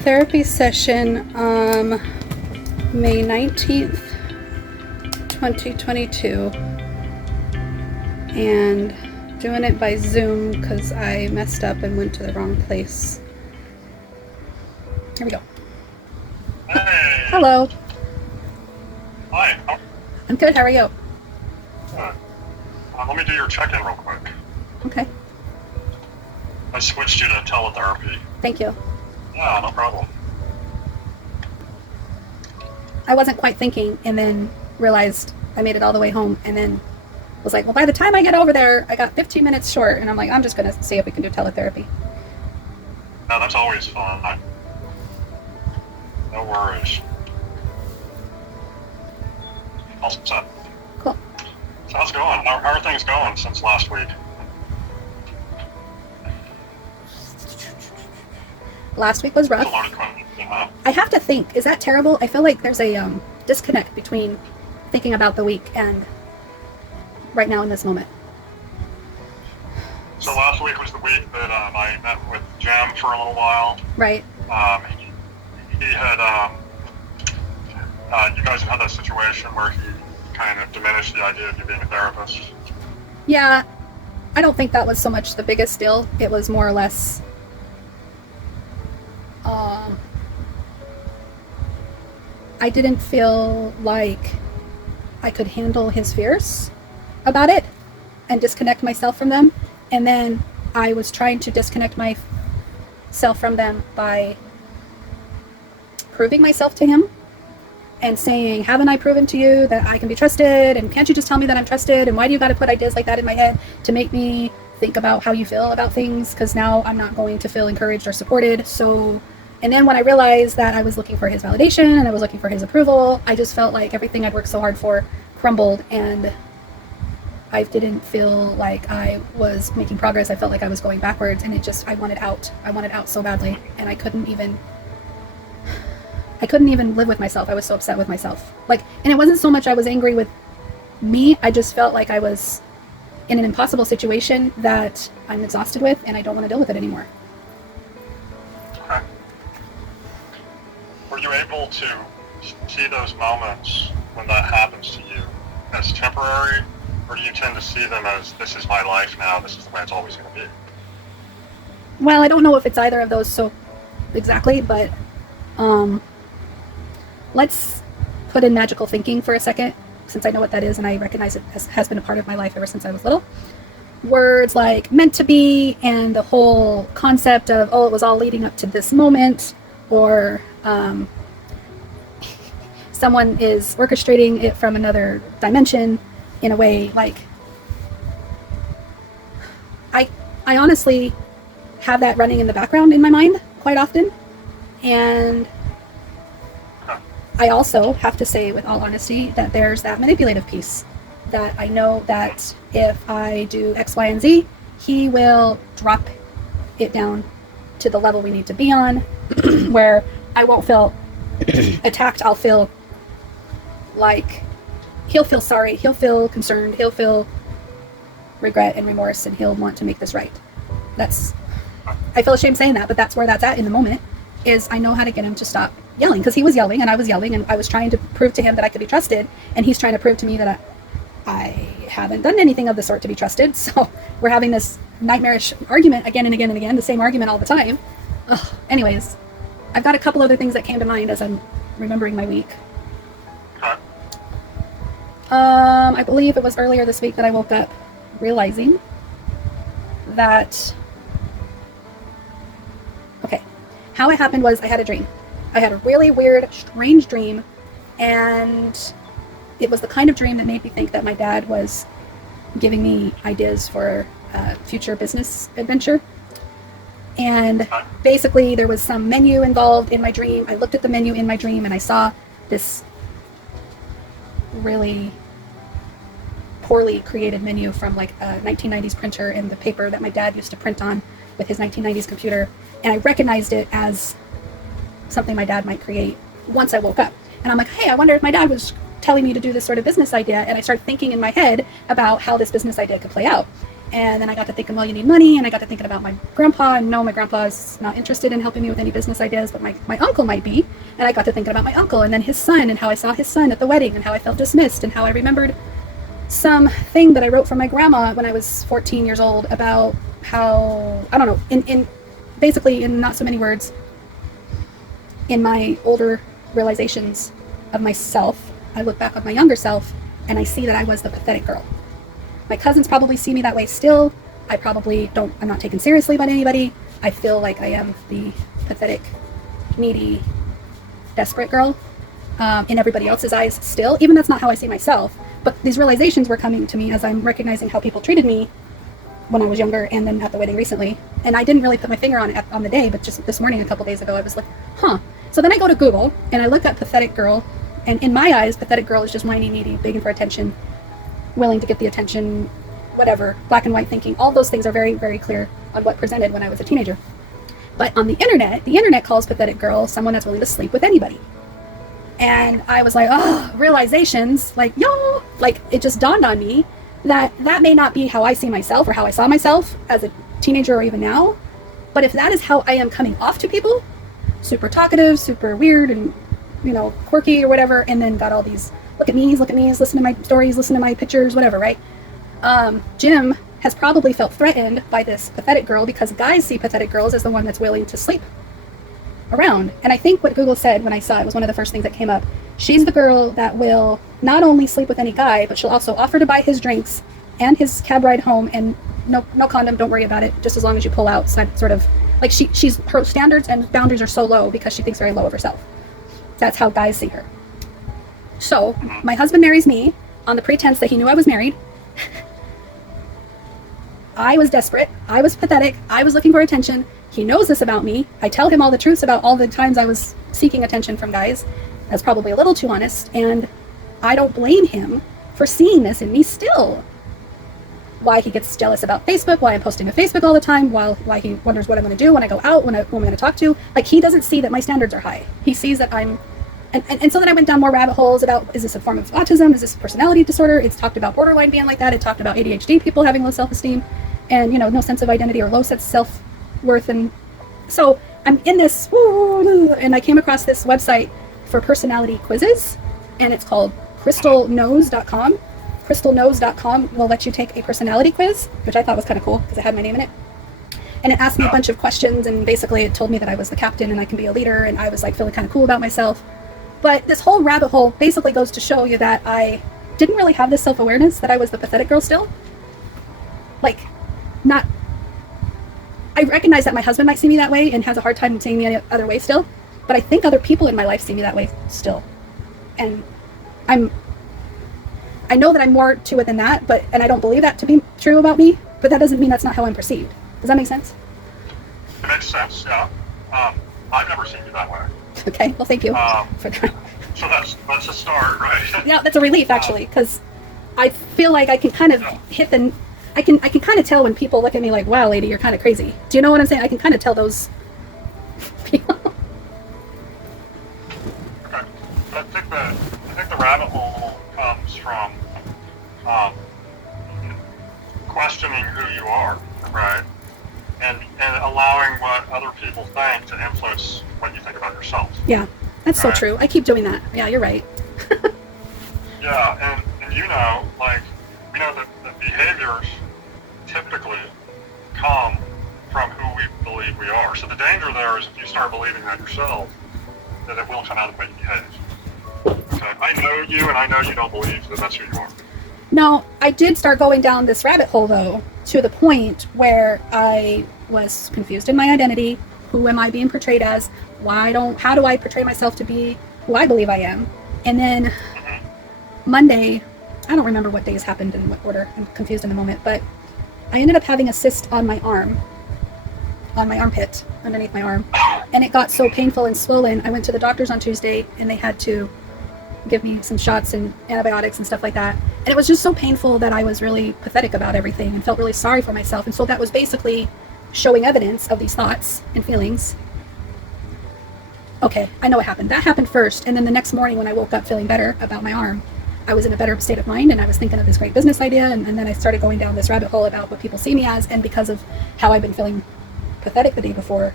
Therapy session, May 19th, 2022, and doing it by Zoom because I messed up and went to the wrong place. Here we go. Hey. Hello. Hi. I'm good. How are you? Good. Let me do your check-in real quick. Okay. I switched you to teletherapy. Thank you. Yeah, no problem. I wasn't quite thinking and then realized I made it all the way home and then was like, well, by the time I get over there, I got 15 minutes short. And I'm like, I'm just going to see if we can do teletherapy. No, that's always fun. No worries. All set. Cool. So how's it going? How are things going since last week? Last week was rough. That's a loaded question, huh? I have to think, is that terrible? I feel like there's a disconnect between thinking about the week and right now in this moment. So last week was the week that I met with Jem for a little while. Right. He had, you guys had that situation where he kind of diminished the idea of you being a therapist. Yeah, I don't think that was so much the biggest deal. It was more or less I didn't feel like I could handle his fears about it and disconnect myself from them. And then I was trying to disconnect myself from them by proving myself to him and saying, haven't I proven to you that I can be trusted? And can't you just tell me that I'm trusted? And why do you got to put ideas like that in my head to make me think about how you feel about things? Because now I'm not going to feel encouraged or supported. So, and then when I realized that I was looking for his validation and I was looking for his approval, I just felt like everything I'd worked so hard for crumbled, and I didn't feel like I was making progress. I felt like I was going backwards, and I wanted out. I wanted out so badly, and I couldn't even live with myself. I was so upset with myself. And it wasn't so much I was angry with me. I just felt like I was in an impossible situation that I'm exhausted with, and I don't want to deal with it anymore. Okay. Were you able to see those moments when that happens to you as temporary, or do you tend to see them as, this is my life now, this is the way it's always going to be? Well, I don't know if it's either of those so exactly, but let's put in magical thinking for a second, since I know what that is and I recognize it has been a part of my life ever since I was little. Words like meant to be and the whole concept of, oh, it was all leading up to this moment, or someone is orchestrating it from another dimension in a way. Like, I honestly have that running in the background in my mind quite often. And I also have to say, with all honesty, that there's that manipulative piece that I know that if I do X, Y, and Z, he will drop it down to the level we need to be on, where I won't feel attacked. I'll feel like he'll feel sorry, he'll feel concerned, he'll feel regret and remorse, and he'll want to make this right. I feel ashamed saying that, but that's where that's at in the moment, is I know how to get him to stop yelling, because he was yelling and I was yelling, and I was trying to prove to him that I could be trusted, and he's trying to prove to me that I haven't done anything of the sort to be trusted. So we're having this nightmarish argument again and again and again, the same argument all the time. Ugh. Anyways, I've got a couple other things that came to mind as I'm remembering my week. I believe it was earlier this week that I woke up realizing that, okay, how it happened was I had a dream. I had a really weird, strange dream, and it was the kind of dream that made me think that my dad was giving me ideas for a future business adventure. And basically there was some menu involved in my dream. I looked at the menu in my dream and I saw this really poorly created menu from like a 1990s printer and the paper that my dad used to print on with his 1990s computer. And I recognized it as something my dad might create once I woke up. And I'm like, hey, I wonder if my dad was telling me to do this sort of business idea. And I started thinking in my head about how this business idea could play out. And then I got to thinking, well, you need money. And I got to thinking about my grandpa. And no, my grandpa is not interested in helping me with any business ideas, but my uncle might be. And I got to thinking about my uncle and then his son and how I saw his son at the wedding and how I felt dismissed and how I remembered something that I wrote for my grandma when I was 14 years old about how, I don't know, in basically in not so many words, in my older realizations of myself, I look back on my younger self and I see that I was the pathetic girl. My cousins probably see me that way still. I'm not taken seriously by anybody. I feel like I am the pathetic, needy, desperate girl in everybody else's eyes still. Even that's not how I see myself. But these realizations were coming to me as I'm recognizing how people treated me when I was younger and then at the wedding recently. And I didn't really put my finger on it on the day, but just this morning, a couple days ago, I was like, huh. So then I go to Google and I look at pathetic girl. And in my eyes, pathetic girl is just whiny, needy, begging for attention, willing to get the attention, whatever, black and white thinking. All those things are very, very clear on what presented when I was a teenager. But on the internet calls pathetic girl someone that's willing to sleep with anybody. And I was like, oh, realizations, like, yo, like it just dawned on me that that may not be how I see myself or how I saw myself as a teenager or even now. But if that is how I am coming off to people, super talkative, super weird and, quirky or whatever, and then got all these look at me's, listen to my stories, listen to my pictures, whatever, right? Jim has probably felt threatened by this pathetic girl because guys see pathetic girls as the one that's willing to sleep around. And I think what Google said when I saw it was one of the first things that came up. She's the girl that will not only sleep with any guy, but she'll also offer to buy his drinks and his cab ride home, and no condom, don't worry about it, just as long as you pull out, sort of like she's her standards and boundaries are so low because she thinks very low of herself. That's how guys see her. So my husband marries me on the pretense that he knew I was married. I was desperate. I was pathetic. I was looking for attention. He knows this about me. I tell him all the truths about all the times I was seeking attention from guys. That's probably a little too honest. And I don't blame him for seeing this in me still. Why he gets jealous about Facebook, why I'm posting to Facebook all the time, why he wonders what I'm going to do when I go out, when I'm going to talk to. Like, he doesn't see that my standards are high. He sees that I'm... And so then I went down more rabbit holes about, is this a form of autism? Is this a personality disorder? It's talked about borderline being like that. It talked about ADHD, people having low self-esteem and, no sense of identity or low sense of self-worth. And so I'm in this, and I came across this website for personality quizzes, and it's called crystalknows.com. Crystalknows.com will let you take a personality quiz, which I thought was kind of cool because it had my name in it. And it asked me a bunch of questions, and basically it told me that I was the captain and I can be a leader, and I was like feeling kind of cool about myself. But this whole rabbit hole basically goes to show you that I didn't really have this self-awareness that I was the pathetic girl still. I recognize that my husband might see me that way and has a hard time seeing me any other way still, but I think other people in my life see me that way still. And I know that I'm more to it than that, and I don't believe that to be true about me, but that doesn't mean that's not how I'm perceived. Does that make sense? It makes sense, yeah. I've never seen you that way. Okay, well, thank you for that. So that's a start, right? Yeah, that's a relief, actually, because I feel like I can kind of I can kind of tell when people look at me like, wow, lady, you're kind of crazy. Do you know what I'm saying? I can kind of tell those people. Okay. But I think the rabbit hole comes from questioning who you are, right? And allowing what other people think to influence what you think about yourself. Yeah, that's right? So true. I keep doing that. Yeah, you're right. Yeah, and the behaviors typically come from who we believe we are. So the danger there is if you start believing that yourself, that it will come out of the way you behave. Okay, I know you, and I know you don't believe that that's who you are. No, I did start going down this rabbit hole, though, to the point where I was confused in my identity. Who am I being portrayed as? How do I portray myself to be who I believe I am? And then Monday, I don't remember what days happened in what order. I'm confused in the moment, but I ended up having a cyst on my arm, on my armpit, underneath my arm. And it got so painful and swollen. I went to the doctors on Tuesday, and they had to give me some shots and antibiotics and stuff like that. And it was just so painful that I was really pathetic about everything and felt really sorry for myself. And so that was basically showing evidence of these thoughts and feelings. Okay, I know what happened. That happened first, and then the next morning when I woke up feeling better about my arm, I was in a better state of mind, and I was thinking of this great business idea, and then I started going down this rabbit hole about what people see me as, and because of how I've been feeling pathetic the day before,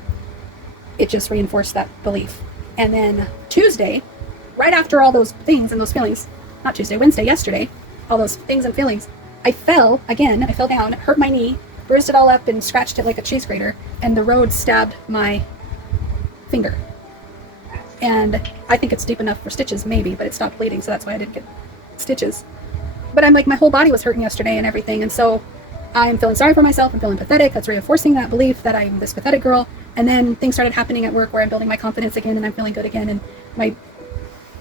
it just reinforced that belief. And then Tuesday, right after all those things and those feelings, not Tuesday, Wednesday, yesterday, all those things and feelings, I fell down, hurt my knee, bruised it all up and scratched it like a cheese grater, and the road stabbed my finger. And I think it's deep enough for stitches, maybe, but it stopped bleeding, so that's why I didn't get stitches. But I'm like, my whole body was hurting yesterday and everything, and so I'm feeling sorry for myself, I'm feeling pathetic. That's reinforcing that belief that I'm this pathetic girl. And then things started happening at work where I'm building my confidence again, and I'm feeling good again, and my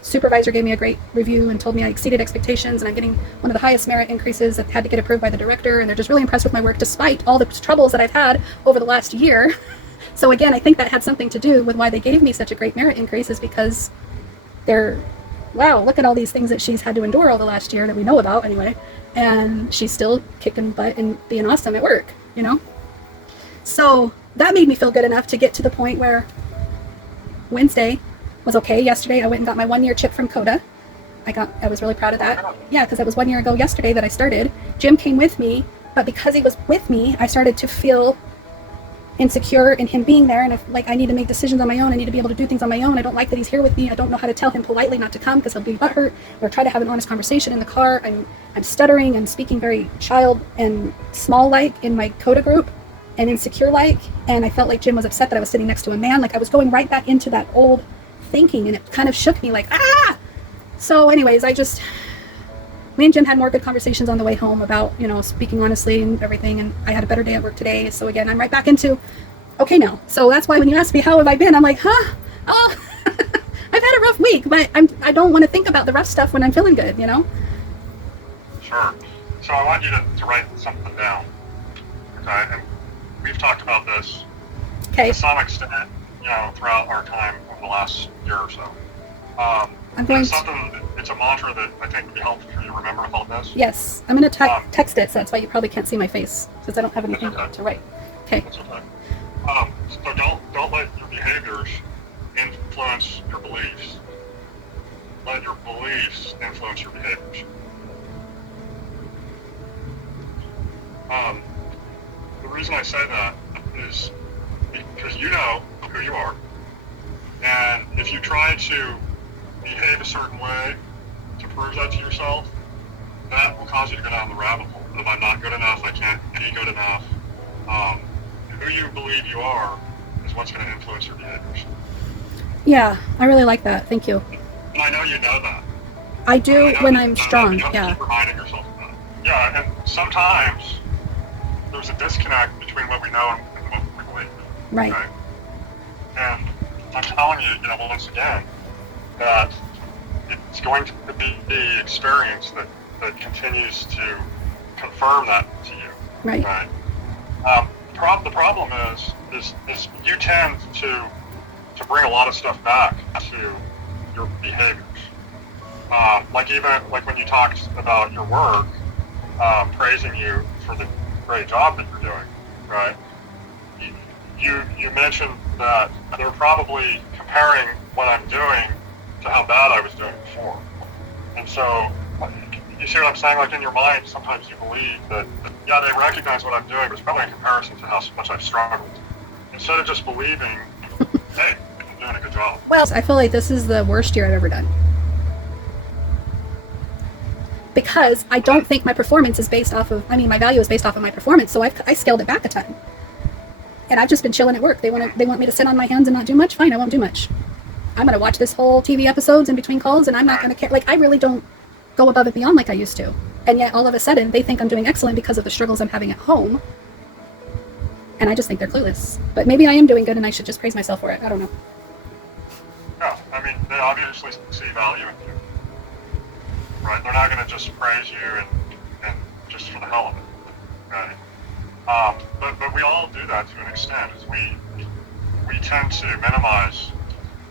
supervisor gave me a great review and told me I exceeded expectations, and I'm getting one of the highest merit increases that had to get approved by the director, and they're just really impressed with my work despite all the troubles that I've had over the last year. So again, I think that had something to do with why they gave me such a great merit increase, is because they're, wow, look at all these things that she's had to endure over the last year that we know about anyway, and she's still kicking butt and being awesome at work, you know? So that made me feel good enough to get to the point where Wednesday was okay. Yesterday I went and got my 1-year chip from Coda. I was really proud of that. Yeah, because it was 1 year ago yesterday that I started. Jim came with me, but because he was with me, I started to feel insecure in him being there, and if, like, I need to make decisions on my own, I need to be able to do things on my own. I don't like that he's here with me. I don't know how to tell him politely not to come because he'll be butthurt, or try to have an honest conversation in the car. I'm stuttering and speaking very child and small like in my Coda group, and insecure like, and I felt like Jim was upset that I was sitting next to a man. Like, I was going right back into that old thinking, and it kind of shook me like, ah! So anyways, me and Jim had more good conversations on the way home about, you know, speaking honestly and everything, and I had a better day at work today. So again, I'm right back into okay now. So that's why when you ask me how have I been, I'm like, oh I've had a rough week, but I don't want to think about the rough stuff when I'm feeling good, you know? Sure. So I want you to write something down, okay? And we've talked about this to some extent, you know, throughout our time over the last year or so. It's a mantra that I think would be helpful for you to remember with all this. Yes, I'm going to text it, so that's why you probably can't see my face, because I don't have anything to write. Okay. That's okay. So don't let your behaviors influence your beliefs. Let your beliefs influence your behaviors. The reason I say that is because you know who you are, and if you try to behave a certain way to prove that to yourself, that will cause you to go down the rabbit hole of I'm not good enough, I can't be good enough. Who you believe you are is what's going to influence your behaviors. Yeah, I really like that. Thank you. And I know you know that. I do when I'm strong. You have to keep reminding yourself of that. Yeah, and sometimes there's a disconnect between what we know and what we believe. Right. Okay? And I'm telling you, you know, once again, that it's going to be the experience that continues to confirm that to you. Right. Right? The problem is you tend to bring a lot of stuff back to your behaviors. Like when you talked about your work, praising you for the great job that you're doing, right? You mentioned that they're probably comparing what I'm doing to how bad I was doing before. And so, you see what I'm saying? Like, in your mind, sometimes you believe that, yeah, they recognize what I'm doing, but it's probably in comparison to how much I've struggled. Instead of just believing, hey, I'm doing a good job. Well, I feel like this is the worst year I've ever done. Because I don't think my performance is based off of, my value is based off of my performance, so I scaled it back a ton. And I've just been chilling at work. They want me to sit on my hands and not do much? Fine, I won't do much. I'm going to watch this whole TV episodes in between calls, and I'm not going to care. Like, I really don't go above and beyond like I used to. And yet, all of a sudden, they think I'm doing excellent because of the struggles I'm having at home. And I just think they're clueless. But maybe I am doing good, and I should just praise myself for it. I don't know. Yeah, I mean, they obviously see value in you. Right? They're not going to just praise you and just for the hell of it. Right? But we all do that to an extent. Is we tend to minimize.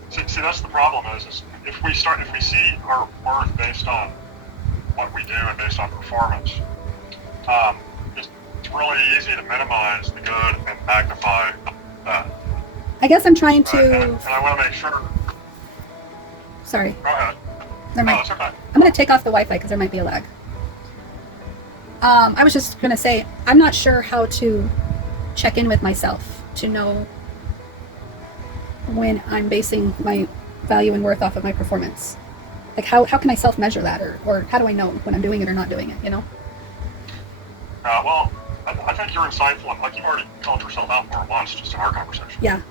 See, that's the problem. Is if we see our worth based on what we do and based on performance, it's really easy to minimize the good and magnify that. I guess I'm trying to. And I want to make sure. Sorry. Go ahead. Never mind. No, it's okay. I'm going to take off the Wi-Fi because there might be a lag. I was just going to say, I'm not sure how to check in with myself to know when I'm basing my value and worth off of my performance. Like, how can I self-measure that? Or how do I know when I'm doing it or not doing it, you know? Well, I think you're insightful, and like you've already called yourself out more once just in our conversation. Yeah.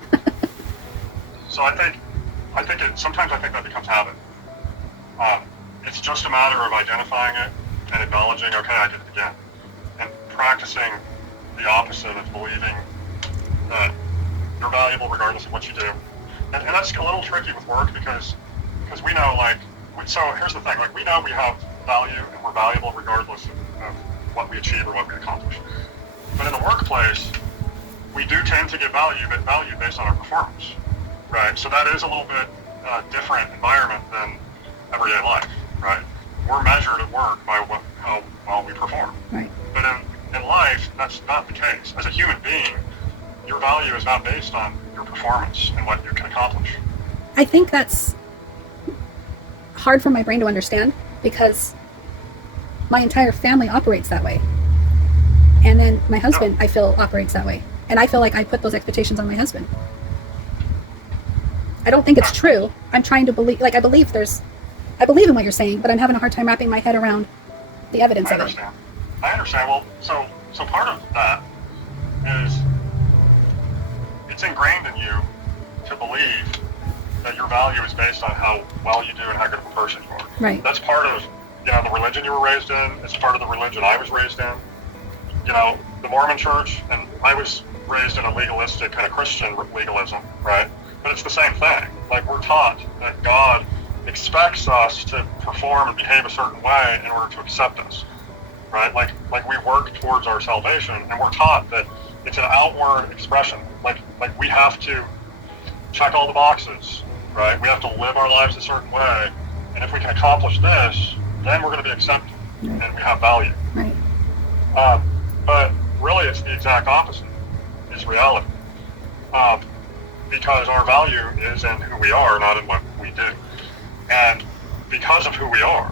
So sometimes I think that becomes habit. It's just a matter of identifying it and acknowledging, okay, I did it again, and practicing the opposite of believing that you're valuable regardless of what you do. And that's a little tricky with work because we know, so here's the thing, we know we have value and we're valuable regardless of what we achieve or what we accomplish. But in the workplace, we do tend to get value based on our performance, right? So that is a little bit different environment than everyday life, right? We're measured at work by how well we perform. Right. But in life, that's not the case. As a human being, your value is not based on your performance and what you can accomplish. I think that's hard for my brain to understand because my entire family operates that way. And then my husband, I feel, operates that way. And I feel like I put those expectations on my husband. I don't think it's true. I'm trying to believe, I believe in what you're saying, but I'm having a hard time wrapping my head around the evidence of it. I understand. Well, so part of that is it's ingrained in you to believe that your value is based on how well you do and how good of a person you are. Right. That's part of the religion you were raised in. It's part of the religion I was raised in. The Mormon Church, and I was raised in a legalistic kind of Christian legalism, right? But it's the same thing. We're taught that God expects us to perform and behave a certain way in order to accept us, right? Like we work towards our salvation, and we're taught that it's an outward expression. Like we have to check all the boxes, right? We have to live our lives a certain way, and if we can accomplish this, then we're going to be accepted, and we have value. Right. But really, it's the exact opposite, is reality. Because our value is in who we are, not in what we do. And because of who we are,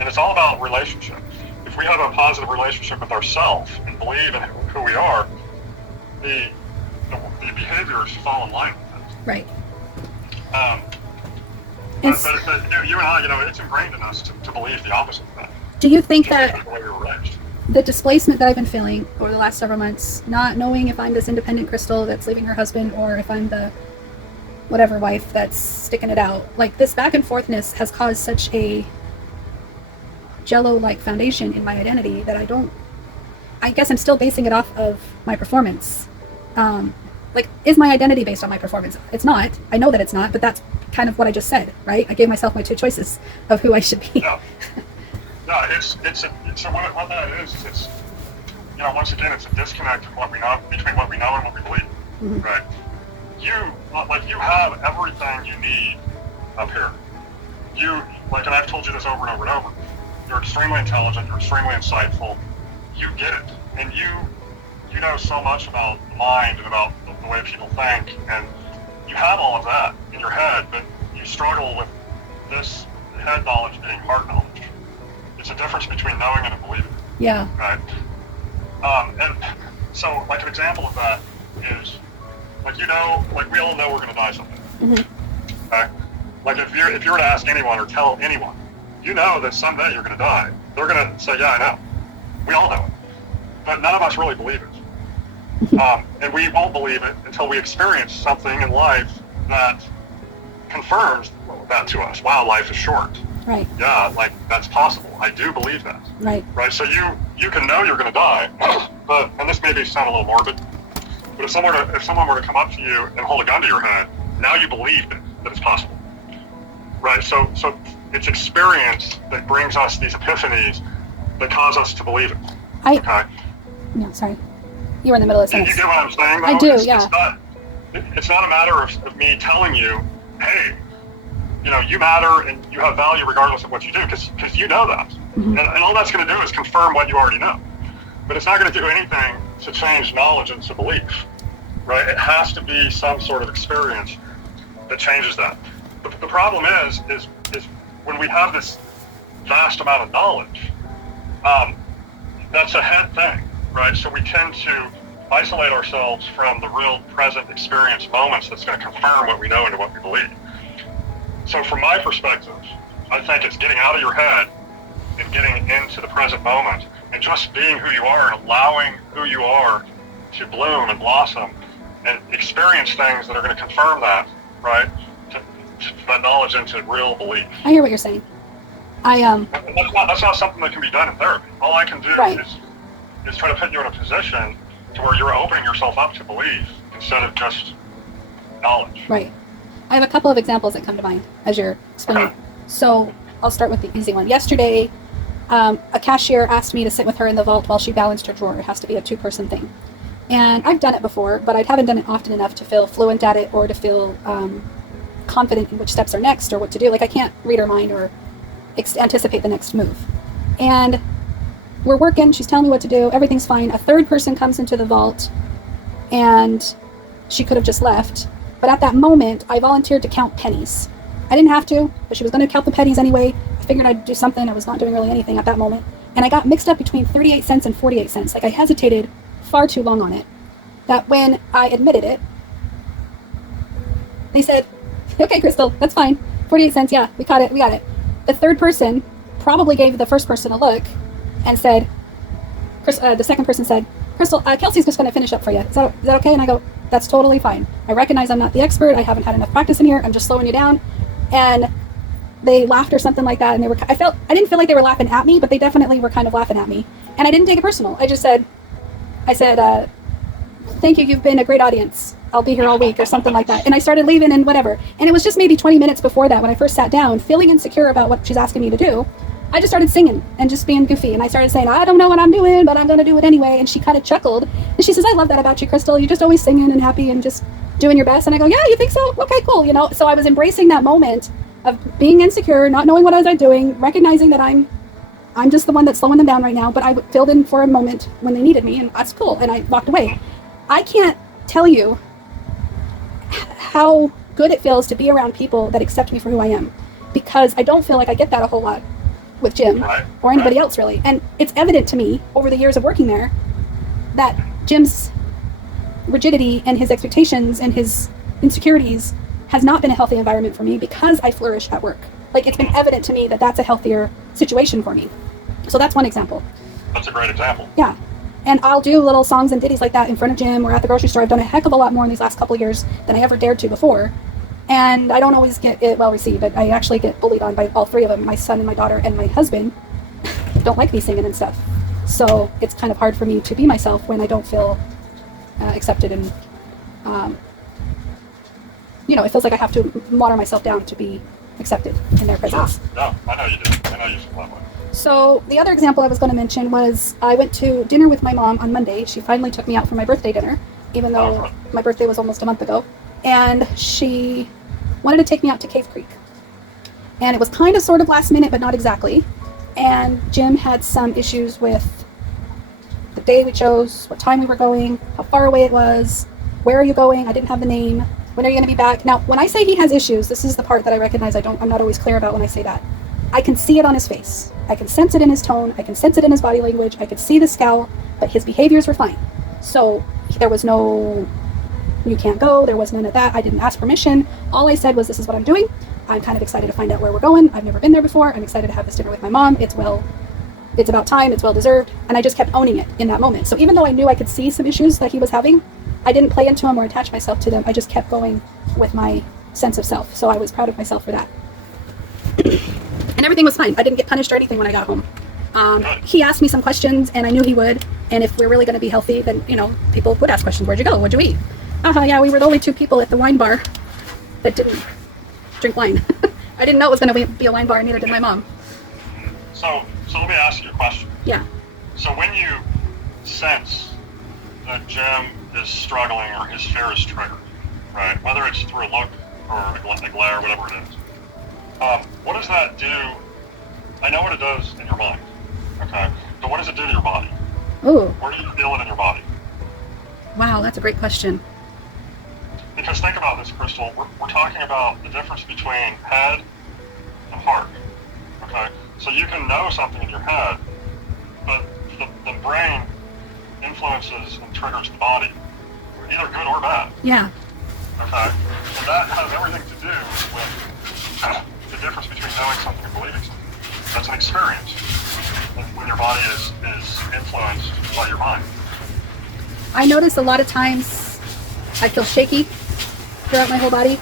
and it's all about relationship. If we have a positive relationship with ourselves and believe in who we are, the behaviors fall in line with it. Right. But you and I, it's ingrained in us to believe the opposite of that. Do you think that the way we were raised? The displacement that I've been feeling over the last several months, not knowing if I'm this independent crystal that's leaving her husband or if I'm the whatever wife that's sticking it out, this back and forthness has caused such a jello-like foundation in my identity that I guess I'm still basing it off of my performance. Is my identity based on my performance? It's not. I know that it's not, but that's kind of what I just said, right? I gave myself my two choices of who I should be. No, so what that is it's, once again, it's a disconnect from between what we know and what we believe, mm-hmm. right? You have everything you need up here. And I've told you this over and over and over, you're extremely intelligent, you're extremely insightful, you get it, and you know so much about the mind and about the way people think, and you have all of that in your head, but you struggle with this head knowledge being heart knowledge. It's a difference between knowing and believing. Yeah. Right. And so, an example of that is, we all know we're going to die someday. Mm-hmm. Okay. If you were to ask anyone or tell anyone, you know that someday you're going to die, they're going to say, yeah, I know. We all know it. But none of us really believe it. And we won't believe it until we experience something in life that confirms that to us. Wow, life is short. Right. Yeah, that's possible. I do believe that. Right. Right. So you can know you're going to die, and this may sound a little morbid, but if someone were to come up to you and hold a gun to your head, now you believe that it's possible. Right. So it's experience that brings us these epiphanies that cause us to believe it. Okay. No, sorry. You were in the middle of a sentence. You get what I'm saying, though? I do. Yeah. It's not a matter of me telling you, hey, you matter and you have value regardless of what you do, because you know that. Mm-hmm. And all that's going to do is confirm what you already know. But it's not going to do anything to change knowledge into belief, right? It has to be some sort of experience that changes that. The problem is when we have this vast amount of knowledge. That's a head thing, right? So we tend to isolate ourselves from the real present experience moments that's going to confirm what we know into what we believe. So from my perspective, I think it's getting out of your head and getting into the present moment and just being who you are and allowing who you are to bloom and blossom and experience things that are going to confirm that, right? To that knowledge into real belief. I hear what you're saying. That's not something that can be done in therapy. All I can do Right. is try to put you in a position to where you're opening yourself up to belief instead of just knowledge. Right. I have a couple of examples that come to mind as you're explaining. Okay. So I'll start with the easy one. Yesterday, a cashier asked me to sit with her in the vault while she balanced her drawer. It has to be a 2-person thing. And I've done it before, but I haven't done it often enough to feel fluent at it or to feel confident in which steps are next or what to do. Like I can't read her mind or anticipate the next move. And we're working, she's telling me what to do, everything's fine. A third person comes into the vault and she could have just left. But at that moment, I volunteered to count pennies. I didn't have to, but she was going to count the pennies anyway. I figured I'd do something. I was not doing really anything at that moment. And I got mixed up between 38 cents and 48 cents. Like I hesitated far too long on it. That when I admitted it, they said, okay, Crystal, that's fine. 48 cents, yeah, we got it. The third person probably gave the first person a look and said, the second person said, Crystal, Kelsey's just going to finish up for you. Is that okay? And I go, that's totally fine. I recognize I'm not the expert. I haven't had enough practice in here. I'm just slowing you down. And they laughed or something like that. And I didn't feel like they were laughing at me, but they definitely were kind of laughing at me. And I didn't take it personal. I said, thank you. You've been a great audience. I'll be here all week or something like that. And I started leaving and whatever. And it was just maybe 20 minutes before that when I first sat down, feeling insecure about what she's asking me to do. I just started singing and just being goofy. And I started saying, I don't know what I'm doing, but I'm going to do it anyway. And she kind of chuckled. And she says, I love that about you, Crystal. You're just always singing and happy and just doing your best. And I go, yeah, you think so? Okay, cool. So I was embracing that moment of being insecure, not knowing what I was doing, recognizing that I'm just the one that's slowing them down right now. But I filled in for a moment when they needed me. And that's cool. And I walked away. I can't tell you how good it feels to be around people that accept me for who I am, because I don't feel like I get that a whole lot with Jim or anybody else really. And it's evident to me over the years of working there that Jim's rigidity and his expectations and his insecurities has not been a healthy environment for me because I flourish at work. Like it's been evident to me that that's a healthier situation for me. So that's one example. That's a great example. Yeah. And I'll do little songs and ditties like that in front of Jim or at the grocery store. I've done a heck of a lot more in these last couple of years than I ever dared to before. And I don't always get it well received. I actually get bullied on by all three of them. My son and my daughter and my husband don't like me singing and stuff. So it's kind of hard for me to be myself when I don't feel accepted. And, it feels like I have to water myself down to be accepted in their presence. Sure. Yeah, I know you do. I know you feel that way. So the other example I was going to mention was I went to dinner with my mom on Monday. She finally took me out for my birthday dinner, even though my birthday was almost a month ago. And she wanted to take me out to Cave Creek. And it was kind of sort of last minute, but not exactly. And Jim had some issues with the day we chose, what time we were going, how far away it was, where are you going? I didn't have the name. When are you going to be back? Now, when I say he has issues, this is the part that I recognize I'm not always clear about when I say that. I can see it on his face. I can sense it in his tone. I can sense it in his body language. I could see the scowl, but his behaviors were fine. So there was no, you can't go. There was none of that. I didn't ask permission. All I said was, this is what I'm doing. I'm kind of excited to find out where we're going. I've never been there before. I'm excited to have this dinner with my mom. It's about time. It's well deserved. And I just kept owning it in that moment. So even though I knew I could see some issues that he was having, I didn't play into them or attach myself to them. I just kept going with my sense of self. So I was proud of myself for that. And everything was fine. I didn't get punished or anything when I got home. He asked me some questions, and I knew he would. And if we're really going to be healthy, then, people would ask questions. Where'd you go? What'd you eat? Yeah, we were the only 2 people at the wine bar that didn't drink wine. I didn't know it was going to be a wine bar, and neither did my mom. So let me ask you a question. Yeah. So when you sense that Jim is struggling or his fear is triggered, right, whether it's through a look or a glare, whatever it is, what does that do? I know what it does in your mind, okay? But what does it do to your body? Ooh. Where do you feel it in your body? Wow, that's a great question. Because think about this, Crystal. We're talking about the difference between head and heart, okay? So you can know something in your head, but the brain influences and triggers the body, either good or bad. Yeah. Okay? And that has everything to do with the difference between knowing something and believing something. That's an experience when your body is influenced by your mind. I notice a lot of times I feel shaky throughout my whole body.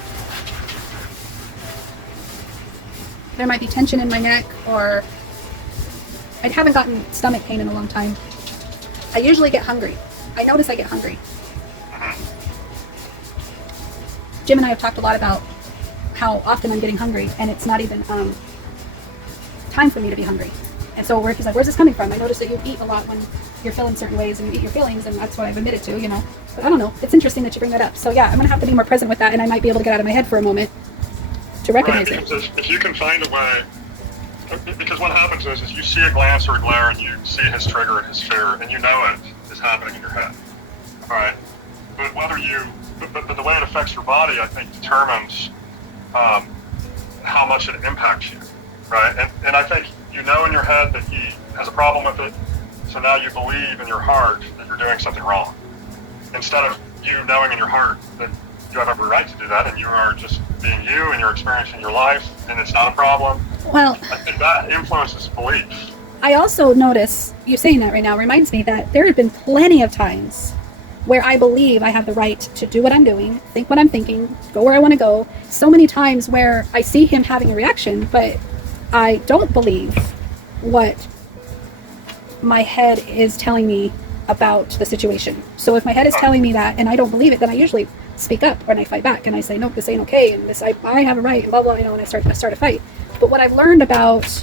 There might be tension in my neck, or I haven't gotten stomach pain in a long time. I usually get hungry. I notice I get hungry. Jim and I have talked a lot about how often I'm getting hungry, and it's not even time for me to be hungry. And so he's like, where's this coming from? I notice that you eat a lot when you're feeling certain ways, and you eat your feelings, and that's what I've admitted to, But I don't know. It's interesting that you bring that up. So yeah, I'm going to have to be more present with that, and I might be able to get out of my head for a moment to recognize it. Because if you can find a way, because what happens is you see a glance or a glare, and you see his trigger and his fear, and you know it is happening in your head. All right? But but the way it affects your body, I think, determines how much it impacts you, right? And I think you know in your head that he has a problem with it, so now you believe in your heart that you're doing something wrong, instead of you knowing in your heart that you have every right to do that, and you are just being you, and you're experiencing your life, and it's not a problem. Well, I think that influences belief. I also notice, you saying that right now reminds me that there have been plenty of times where I believe I have the right to do what I'm doing, think what I'm thinking, go where I want to go. So many times where I see him having a reaction, but I don't believe what my head is telling me about the situation. So if my head is telling me that and I don't believe it, then I usually speak up and I fight back and I say, no, this ain't okay, and this I have a right, and blah blah, and I start a fight. But what I've learned about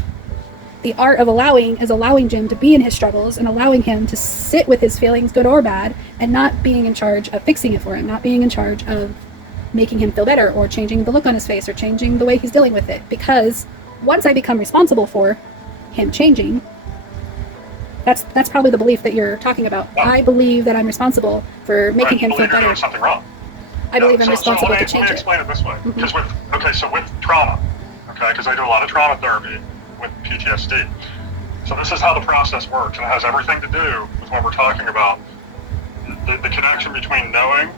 the art of allowing is allowing Jim to be in his struggles and allowing him to sit with his feelings, good or bad, and not being in charge of fixing it for him, not being in charge of making him feel better or changing the look on his face or changing the way he's dealing with it. Because once I become responsible for him changing, that's probably the belief that you're talking about. Yeah. I believe that I'm responsible for making him feel better. Doing something wrong. I believe I'm responsible to change it. Let me explain it this way. Because with trauma, because I do a lot of trauma therapy with PTSD. So this is how the process works, and it has everything to do with what we're talking about. The connection between knowing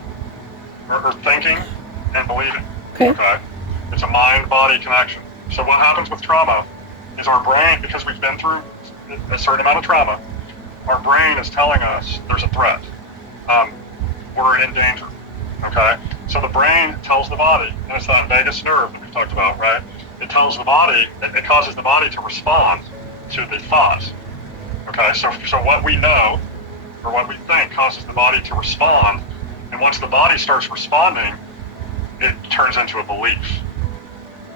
or thinking and believing. Okay? It's a mind-body connection. So what happens with trauma is our brain, because we've been through a certain amount of trauma, our brain is telling us there's a threat. We're in danger. Okay? So the brain tells the body, and it's that vagus nerve that we've talked about, right? It tells the body, it causes the body to respond to the thought. Okay, so what we know or what we think causes the body to respond, and once the body starts responding, it turns into a belief.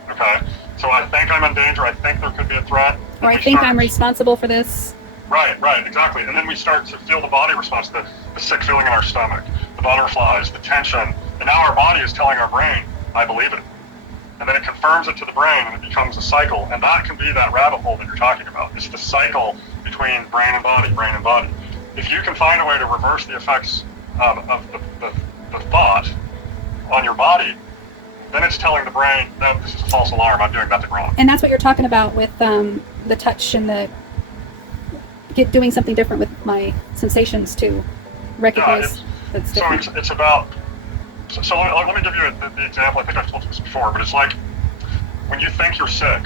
Okay, so I think I'm in danger, I think there could be a threat. Or I think I'm responsible for this. Right, exactly. And then we start to feel the body response, the sick feeling in our stomach, the butterflies, the tension, and now our body is telling our brain, I believe it. And then it confirms it to the brain, and it becomes a cycle. And that can be that rabbit hole that you're talking about. It's the cycle between brain and body, brain and body. If you can find a way to reverse the effects of the thought on your body, then it's telling the brain, no, this is a false alarm, I'm doing nothing wrong. And that's what you're talking about with the touch and the doing something different with my sensations to recognize that's different. So it's about... So let me give you the example. I think I've told you this before, but it's like when you think you're sick,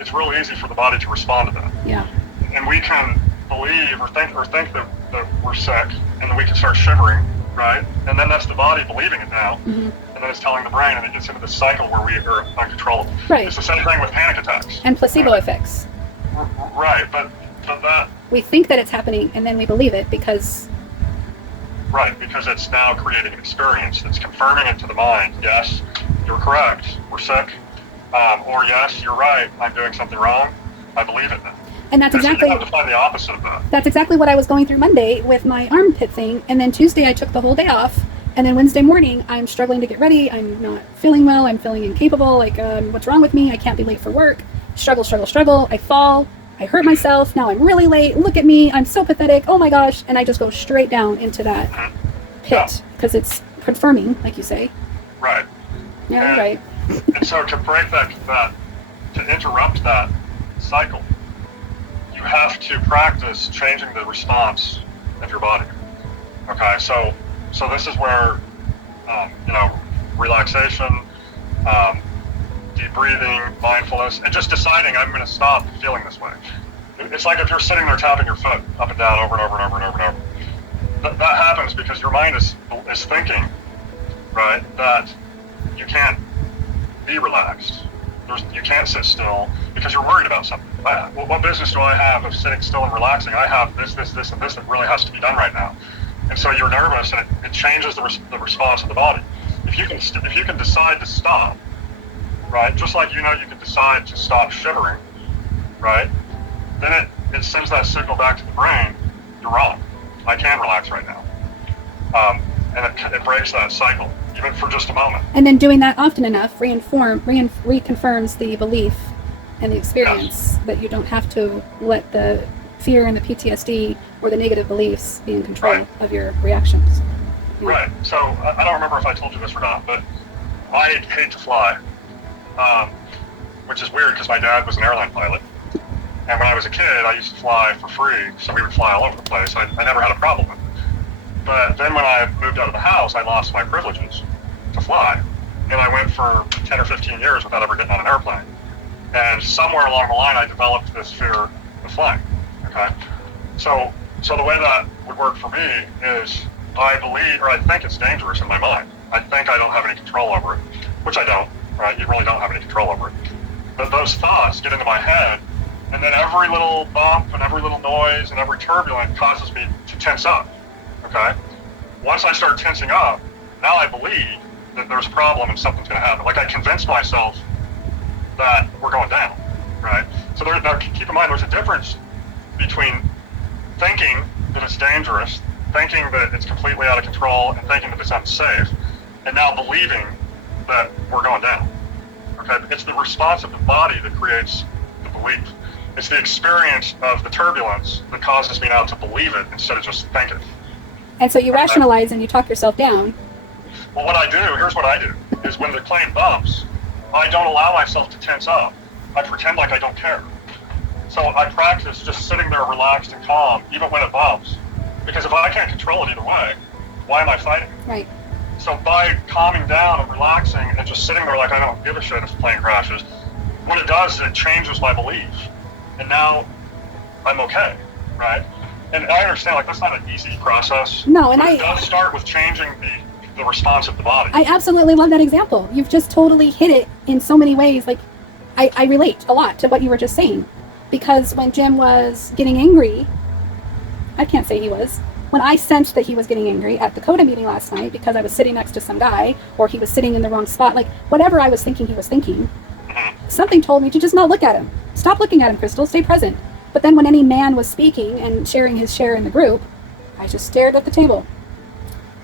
it's real easy for the body to respond to that. Yeah. And we can believe or think that we're sick, and then we can start shivering, right? And then that's the body believing it now, and then it's telling the brain, and it gets into this cycle where we are uncontrollable. Right. It's the same thing with panic attacks. And placebo effects. Right, but that... We think that it's happening, and then we believe it because... Right, because it's now creating an experience that's confirming it to the mind. Yes, you're correct, we're sick. Or yes, you're right, I'm doing something wrong. I believe it now. And that's exactly... You have to find the opposite of that. That's exactly what I was going through Monday with my armpit thing. And then Tuesday I took the whole day off. And then Wednesday morning I'm struggling to get ready. I'm not feeling well. I'm feeling incapable. Like, what's wrong with me? I can't be late for work. Struggle. I fall. I hurt myself. Now I'm really late. Look at me. I'm so pathetic. Oh my gosh. And I just go straight down into that pit because it's confirming, like you say. Right. Yeah, right. And so to break that to interrupt that cycle, you have to practice changing the response of your body. Okay, so this is where relaxation, deep breathing, mindfulness, and just deciding I'm going to stop feeling this way. It's like if you're sitting there tapping your foot up and down over and over and over and over and over. That happens because your mind is thinking, right, that you can't be relaxed. You can't sit still because you're worried about something. Well, what business do I have of sitting still and relaxing? I have this, and this that really has to be done right now. And so you're nervous, and it changes the response of the body. If you can decide to stop, right, just like you can decide to stop shivering, right, then it sends that signal back to the brain, you're wrong. I can relax right now. And it breaks that cycle, even for just a moment. And then doing that often enough reconfirms the belief and the experience that you don't have to let the fear and the PTSD or the negative beliefs be in control of your reactions. Yeah. Right. So I don't remember if I told you this or not, but I hate to fly, which is weird because my dad was an airline pilot. And when I was a kid, I used to fly for free, so we would fly all over the place. I never had a problem with it. But then when I moved out of the house, I lost my privileges to fly. And I went for 10 or 15 years without ever getting on an airplane. And somewhere along the line, I developed this fear of flying, okay? So the way that would work for me is I believe, or I think it's dangerous in my mind. I think I don't have any control over it, which I don't, right? You really don't have any control over it. But those thoughts get into my head, and then every little bump and every little noise and every turbulence causes me to tense up, okay? Once I start tensing up, now I believe that there's a problem and something's going to happen. Like I convinced myself that we're going down, right? So now keep in mind, there's a difference between thinking that it's dangerous, thinking that it's completely out of control, and thinking that it's unsafe, and now believing that we're going down, okay? It's the response of the body that creates the belief. It's the experience of the turbulence that causes me now to believe it instead of just think it. And so you rationalize and you talk yourself down. Well, here's what I do, is when the plane bumps, I don't allow myself to tense up. I pretend like I don't care. So I practice just sitting there relaxed and calm, even when it bumps. Because if I can't control it either way, why am I fighting? Right. So by calming down and relaxing and just sitting there like I don't give a shit if the plane crashes, what it does is it changes my belief. And now I'm okay, right? And I understand, like, that's not an easy process. No, and it does start with changing the response of the body. I absolutely love that example. You've just totally hit it in so many ways. Like, I relate a lot to what you were just saying. Because when Jim was getting angry, I can't say he was, when I sensed that he was getting angry at the CODA meeting last night because I was sitting next to some guy, or he was sitting in the wrong spot, like, whatever I was thinking he was thinking, something told me to just not look at him. Stop looking at him, Crystal. Stay present. But then when any man was speaking and sharing his share in the group, I just stared at the table.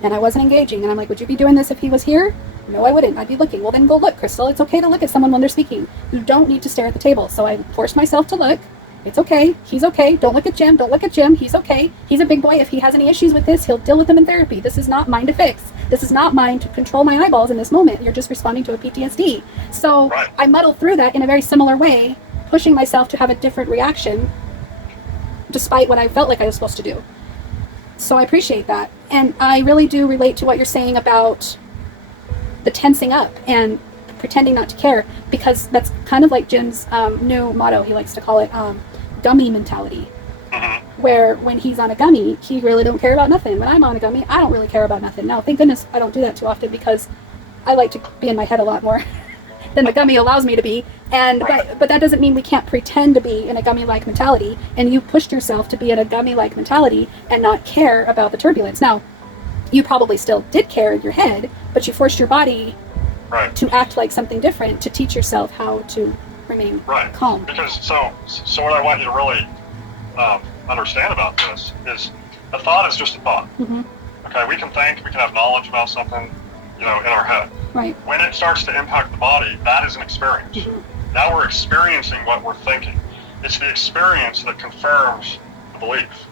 And I wasn't engaging. And I'm like, would you be doing this if he was here? No, I wouldn't. I'd be looking. Well, then go look, Crystal. It's okay to look at someone when they're speaking. You don't need to stare at the table. So I forced myself to look. It's okay. He's okay. Don't look at Jim. Don't look at Jim. He's okay. He's a big boy. If he has any issues with this, he'll deal with them in therapy. This is not mine to fix. This is not mine to control my eyeballs in this moment. You're just responding to a PTSD. So I muddled through that in a very similar way, pushing myself to have a different reaction despite what I felt like I was supposed to do. So I appreciate that. And I really do relate to what you're saying about the tensing up and pretending not to care, because that's kind of like Jim's new motto. He likes to call it gummy mentality, where when he's on a gummy, he really don't care about nothing. When I'm on a gummy, I don't really care about nothing. Now, thank goodness I don't do that too often, because I like to be in my head a lot more than the gummy allows me to be. And but that doesn't mean we can't pretend to be in a gummy-like mentality, and you pushed yourself to be in a gummy-like mentality and not care about the turbulence. Now, you probably still did care in your head, but you forced your body to act like something different to teach yourself how to remain calm. Because so what I want you to really understand about this is a thought is just a thought. Okay, we can think, we can have knowledge about something, in our head. When it starts to impact the body, that is an experience. Now we're experiencing what we're thinking. It's the experience that confirms the belief.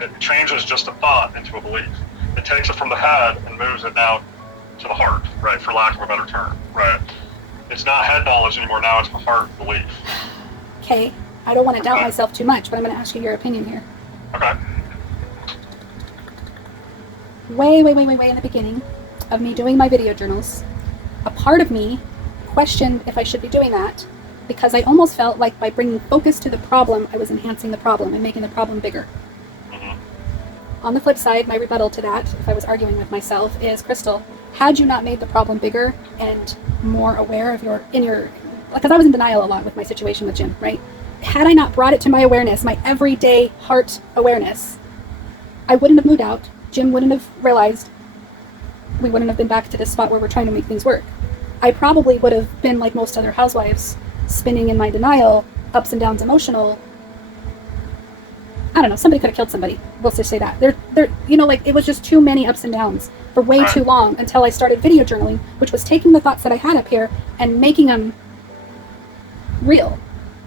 It changes just a thought into a belief. It takes it from the head and moves it now to the heart, right, for lack of a better term, right? it's not head knowledge anymore. Now it's a heart belief. Okay, I don't want to doubt Okay. myself too much, but I'm going to ask you your opinion here. Okay. Way in the beginning of me doing my video journals, a part of me questioned if I should be doing that because I almost felt like by bringing focus to the problem, I was enhancing the problem and making the problem bigger. Mm-hmm. On the flip side, my rebuttal to that, if I was arguing with myself, is, Crystal, had you not made the problem bigger and more aware of because I was in denial a lot with my situation with Jim, right? Had I not brought it to my awareness, my everyday heart awareness, I wouldn't have moved out. Jim wouldn't have realized. We wouldn't have been back to this spot where we're trying to make things work. I probably would have been like most other housewives, spinning in my denial, ups and downs, emotional. I don't know, somebody could have killed somebody. We'll just say that. It was just too many ups and downs for way too long until I started video journaling, which was taking the thoughts that I had up here and making them real.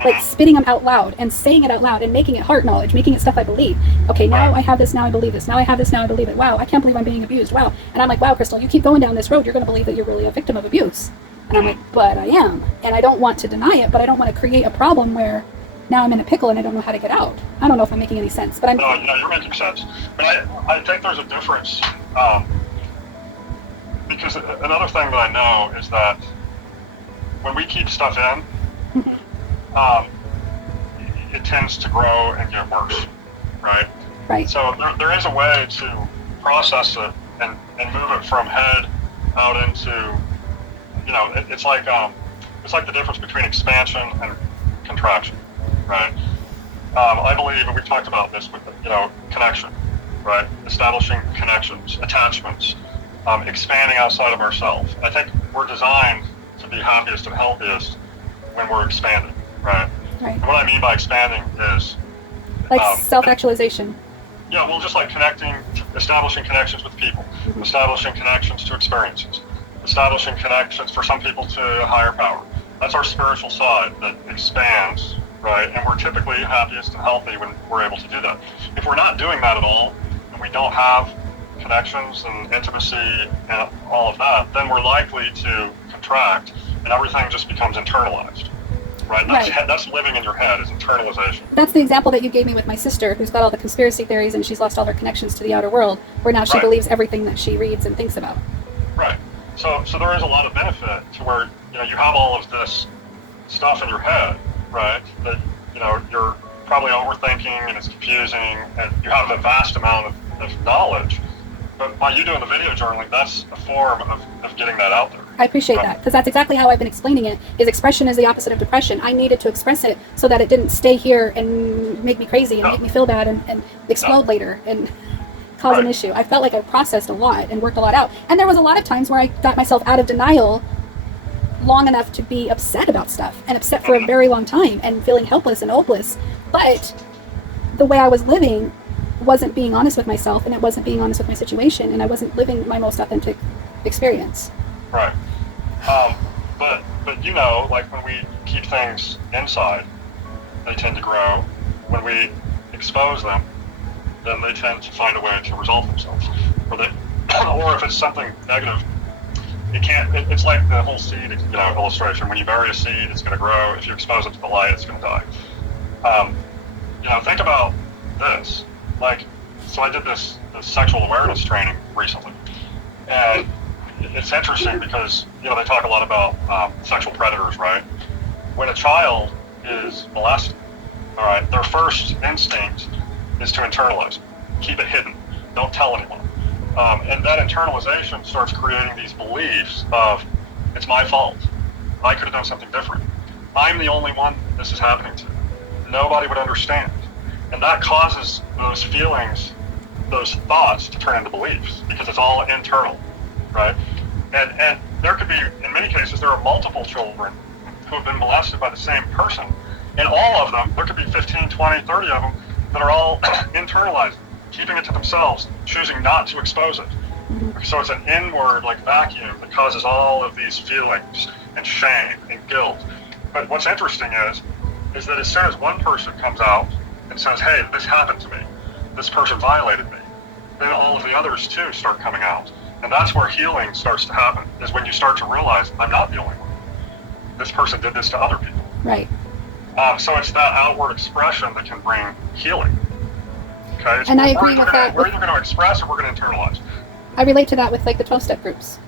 Like spitting them out loud and saying it out loud and making it heart knowledge, making it stuff I believe. Okay, now I have this, now I believe this. Now I have this, now I believe it. Wow, I can't believe I'm being abused. Wow. And I'm like, wow, Crystal, you keep going down this road, you're going to believe that you're really a victim of abuse. And I'm like, but I am. And I don't want to deny it, but I don't want to create a problem where now I'm in a pickle and I don't know how to get out. I don't know if I'm making any sense, but No, you're making sense. But I think there's a difference. Because another thing that I know is that when we keep stuff in, it tends to grow and get worse, right? Right. So there is a way to process it and move it from head out into, it's like the difference between expansion and contraction, right? I believe, and we've talked about this with, connection, right? Establishing connections, attachments, expanding outside of ourselves. I think we're designed to be happiest and healthiest when we're expanding, right? Right. And what I mean by expanding is like self-actualization. Yeah, well, just like establishing connections with people, establishing connections to experiences, establishing connections for some people to a higher power. That's our spiritual side that expands, right? And we're typically happiest and healthy when we're able to do that. If we're not doing that at all, and we don't have connections and intimacy and all of that, then we're likely to contract and everything just becomes internalized. Right? That's living in your head, is internalization. That's the example that you gave me with my sister, who's got all the conspiracy theories and she's lost all her connections to the outer world, where now she believes everything that she reads and thinks about. Right. So there is a lot of benefit to where, you have all of this stuff in your head, right? That, you're probably overthinking and it's confusing and you have a vast amount of knowledge. But by you doing the video journaling, that's a form of getting that out there. I appreciate that, because that's exactly how I've been explaining it, is expression is the opposite of depression. I needed to express it so that it didn't stay here and make me crazy and make me feel bad and explode later and cause an issue. I felt like I processed a lot and worked a lot out. And there was a lot of times where I got myself out of denial long enough to be upset about stuff, and upset for a very long time and feeling helpless and hopeless. But the way I was living wasn't being honest with myself, and it wasn't being honest with my situation, and I wasn't living my most authentic experience. Right. But like when we keep things inside, they tend to grow. When we expose them, then they tend to find a way to resolve themselves. Or if it's something negative, it's like the whole seed, illustration. When you bury a seed, it's going to grow. If you expose it to the light, it's going to die. Think about this. So I did this sexual awareness training recently. And it's interesting because, they talk a lot about sexual predators, right? When a child is molested, all right, their first instinct is to internalize it, keep it hidden, don't tell anyone. And that internalization starts creating these beliefs of, it's my fault, I could have done something different, I'm the only one this is happening to, nobody would understand. And that causes those feelings, those thoughts to turn into beliefs because it's all internal, right? And there could be, in many cases, there are multiple children who have been molested by the same person. And all of them, there could be 15, 20, 30 of them that are all internalized, keeping it to themselves, choosing not to expose it. So it's an inward vacuum that causes all of these feelings and shame and guilt. But what's interesting is that as soon as one person comes out and says, hey, this happened to me, this person violated me, then all of the others too start coming out. And that's where healing starts to happen, is when you start to realize I'm not the only one. this person did this to other people. Right. So it's that outward expression that can bring healing. Okay. And I agree with that. We're either going to express or we're going to internalize. I relate to that with like the 12-step groups.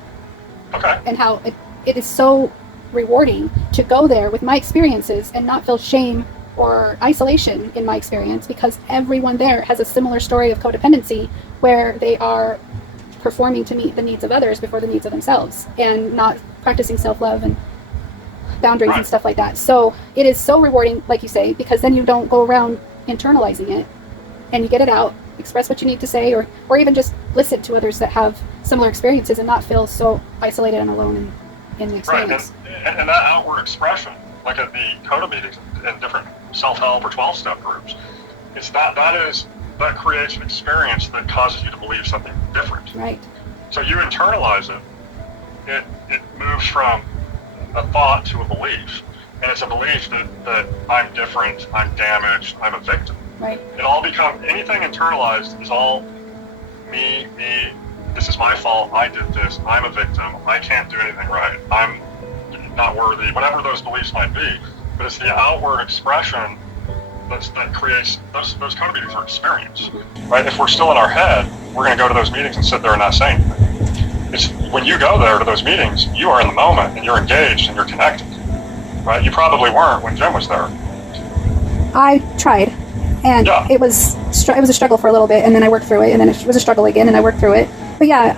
Okay. And how it is so rewarding to go there with my experiences and not feel shame or isolation in my experience, because everyone there has a similar story of codependency where they are performing to meet the needs of others before the needs of themselves and not practicing self-love and boundaries and stuff like that. So it is so rewarding, like you say, because then you don't go around internalizing it and you get it out, express what you need to say, or even just listen to others that have similar experiences and not feel so isolated and alone in the experience. Right, and that outward expression, like at the CODA meetings and different self-help or 12-step groups, it's that creates an experience that causes you to believe something different. Right. So you internalize it, it moves from a thought to a belief. And it's a belief that I'm different, I'm damaged, I'm a victim. Right. It all becomes, anything internalized is all me, this is my fault, I did this, I'm a victim, I can't do anything right, I'm not worthy, whatever those beliefs might be. But it's the outward expression that creates, those CODA meetings are experience. Right? If we're still in our head, we're going to go to those meetings and sit there and not say anything. It's when you go there to those meetings, you are in the moment and you're engaged and you're connected. Right? You probably weren't when Jim was there. I tried, and it was a struggle for a little bit, and then I worked through it, and then it was a struggle again, and I worked through it. But yeah,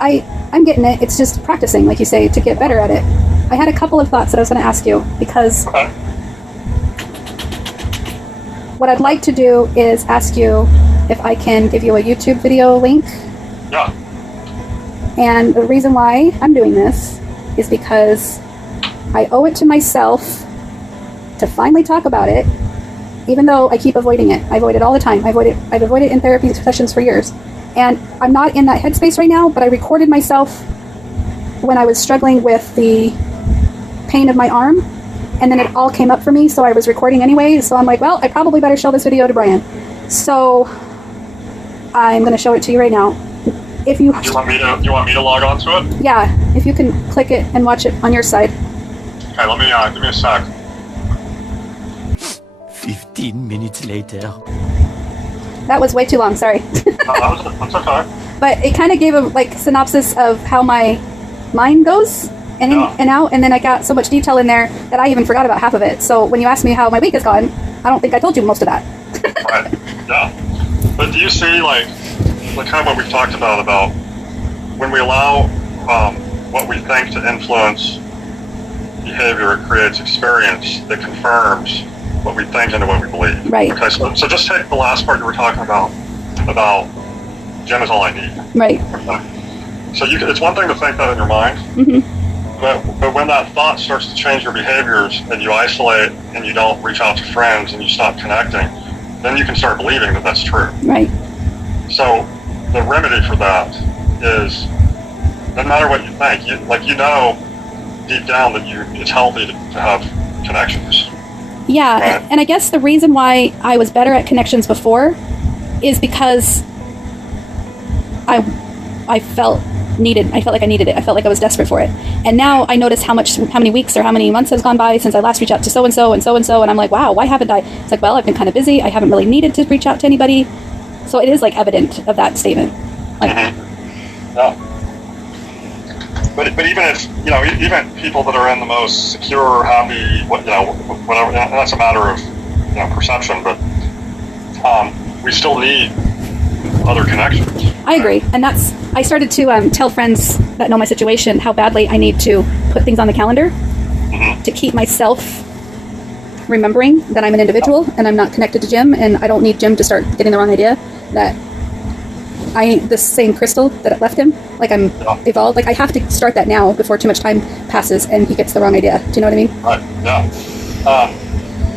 I'm getting it. It's just practicing, like you say, to get better at it. I had a couple of thoughts that I was going to ask you, because what I'd like to do is ask you if I can give you a YouTube video link. Yeah. And the reason why I'm doing this is because I owe it to myself to finally talk about it, even though I keep avoiding it. I avoid it all the time. I've avoided in therapy sessions for years. And I'm not in that headspace right now, but I recorded myself when I was struggling with the pain of my arm, and then it all came up for me, so I was recording anyway. So I'm like, well, I probably better show this video to Brian. So I'm going to show it to you right now. If you want me to log on to it? Yeah, if you can click it and watch it on your side. Okay, let me give me a sec. 15 minutes later. That was way too long, sorry. That's okay. But it kind of gave a synopsis of how my mind goes and in and out, and then I got so much detail in there that I even forgot about half of it. So when you asked me how my week has gone, I don't think I told you most of that. Right. Yeah. But do you see like kind of what we've talked about when we allow what we think to influence behavior, it creates experience that confirms what we think into what we believe. Right. Okay, so just take the last part you were talking about Jim is all I need. Right. Okay. So it's one thing to think that in your mind, but when that thought starts to change your behaviors and you isolate and you don't reach out to friends and you stop connecting, then you can start believing that that's true. Right. So the remedy for that is, no matter what you think, you know deep down that it's healthy to have connections. Yeah, right? And I guess the reason why I was better at connections before is because I felt needed. I felt like I needed it. I felt like I was desperate for it. And now I notice how many weeks or how many months has gone by since I last reached out to so-and-so and so-and-so, and I'm like, wow, why haven't I? It's like, well, I've been kind of busy. I haven't really needed to reach out to anybody. So it is like evident of that statement. Like, Yeah. But even if, even people that are in the most secure, happy, whatever, and that's a matter of, perception, but we still need other connections. I agree. And I started to tell friends that know my situation how badly I need to put things on the calendar to keep myself remembering that I'm an individual and I'm not connected to Jim, and I don't need Jim to start getting the wrong idea that I ain't the same crystal that left him. Like I'm evolved. Like I have to start that now before too much time passes and he gets the wrong idea. Do you know what I mean? Right. Yeah.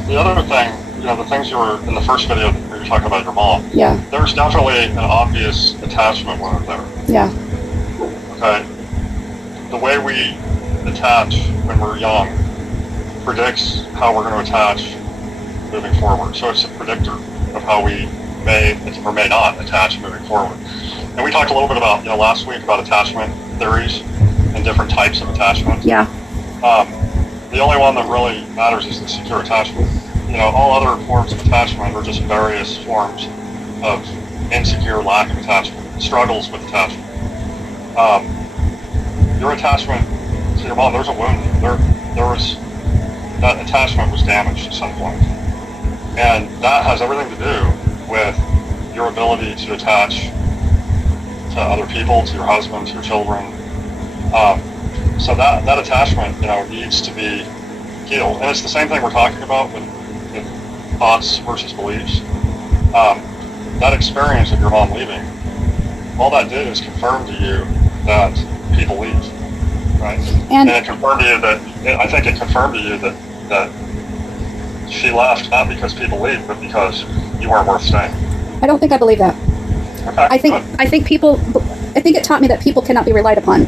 The other thing, the things you were in the first video that you were talking about your mom. Yeah. There's definitely an obvious attachment wound there. Yeah. Okay. The way we attach when we're young predicts how we're going to attach moving forward. So it's a predictor of how we may or may not attach moving forward. And we talked a little bit about, last week about attachment theories and different types of attachment. Yeah. the only one that really matters is the secure attachment. All other forms of attachment are just various forms of insecure lack of attachment, struggles with attachment. Your attachment to your mom, there's a wound that attachment was damaged at some point. And that has everything to do with your ability to attach to other people, to your husband, to your children. So that attachment, needs to be healed. And it's the same thing we're talking about with thoughts versus beliefs. That experience of your mom leaving, all that did is confirm to you that people leave, right? And it confirmed to you that she left not because people leave, but because you weren't worth staying. I don't think I believe that. Okay. I think it taught me that people cannot be relied upon,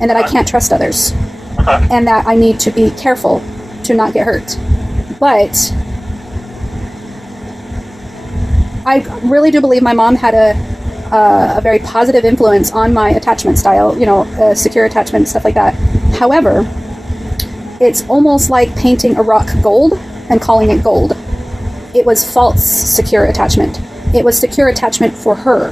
and that I can't trust others, and that I need to be careful to not get hurt. But I really do believe my mom had a very positive influence on my attachment style, secure attachment, stuff like that. However, it's almost like painting a rock gold and calling it gold. It was false secure attachment. It was secure attachment for her,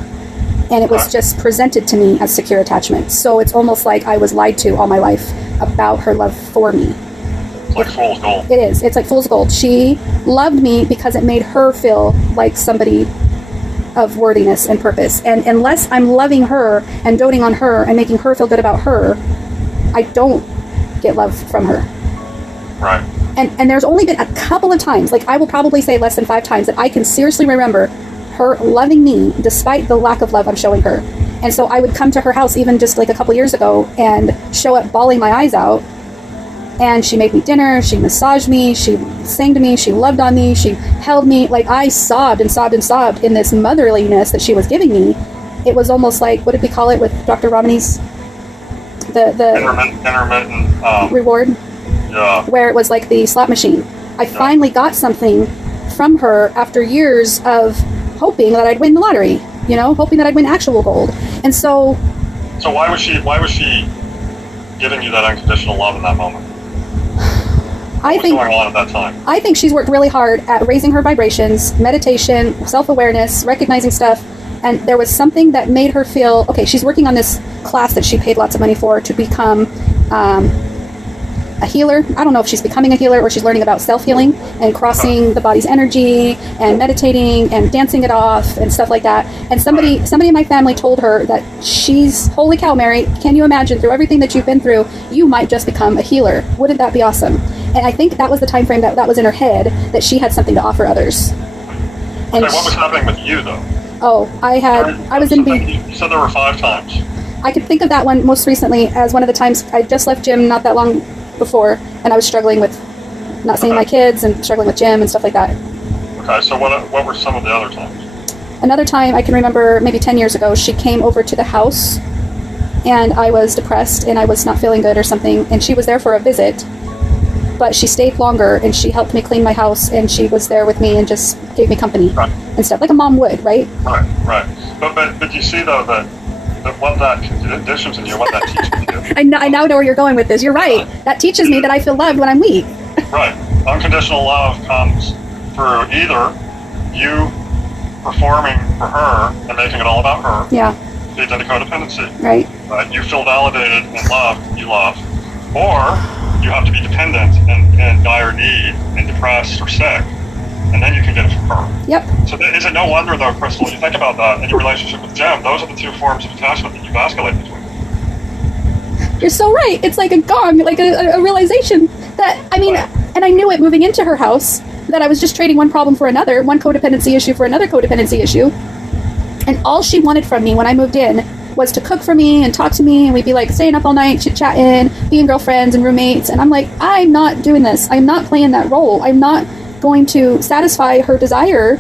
and it was just presented to me as secure attachment. So it's almost like I was lied to all my life about her love for me. It's like fool's gold. It is. It's like fool's gold. She loved me because it made her feel like somebody of worthiness and purpose. And unless I'm loving her and doting on her and making her feel good about her, I don't get love from her. Right. And there's only been a couple of times, like I will probably say less than 5 times, that I can seriously remember her loving me despite the lack of love I'm showing her. And so I would come to her house even just like a couple years ago and show up bawling my eyes out. And she made me dinner, she massaged me, she sang to me, she loved on me, she held me. Like I sobbed and sobbed and sobbed in this motherliness that she was giving me. It was almost like, what did we call it with Dr. Ramani's? The intermittent reward? Yeah. Where it was like the slot machine. I finally got something from her after years of hoping that I'd win the lottery, hoping that I'd win actual gold. And so why was she giving you that unconditional love in that moment? What was going on at that time? I think she's worked really hard at raising her vibrations, meditation, self-awareness, recognizing stuff. And there was something that made her feel, okay, she's working on this class that she paid lots of money for to become a healer. I don't know if she's becoming a healer or she's learning about self-healing and crossing the body's energy and meditating and dancing it off and stuff like that. And somebody in my family told her that holy cow, Mary, can you imagine, through everything that you've been through, you might just become a healer. Wouldn't that be awesome? And I think that was the time frame that was in her head, that she had something to offer others. And what was happening with you though? Oh, I was in You said there were 5 times. I could think of that one most recently as one of the times I just left gym not that long before, and I was struggling with not seeing my kids and struggling with gym and stuff like that. Okay, so what were some of the other times? Another time I can remember, maybe 10 years ago, she came over to the house and I was depressed and I was not feeling good or something, and she was there for a visit, but she stayed longer and she helped me clean my house and she was there with me and just gave me company and stuff, like a mom would, right? Right. But you see though that what that conditions in you, what that teaches you. I now know where you're going with this. You're right. That teaches me that I feel loved when I'm weak. Right. Unconditional love comes through either you performing for her and making it all about her. Yeah. Feeds into codependency. Right. You feel validated and loved, you love. Or you have to be dependent and in dire need and depressed or sick, and then you can get it from her. Yep. So is it no wonder, though, Crystal, you think about that in your relationship with Jim, those are the 2 forms of attachment that you've escalated between. You're so right. It's like a gong, like a realization that, and I knew it moving into her house, that I was just trading one problem for another, one codependency issue for another codependency issue. And all she wanted from me when I moved in was to cook for me and talk to me, and we'd be like staying up all night, chit-chatting, being girlfriends and roommates. And I'm like, I'm not doing this. I'm not playing that role. I'm not going to satisfy her desire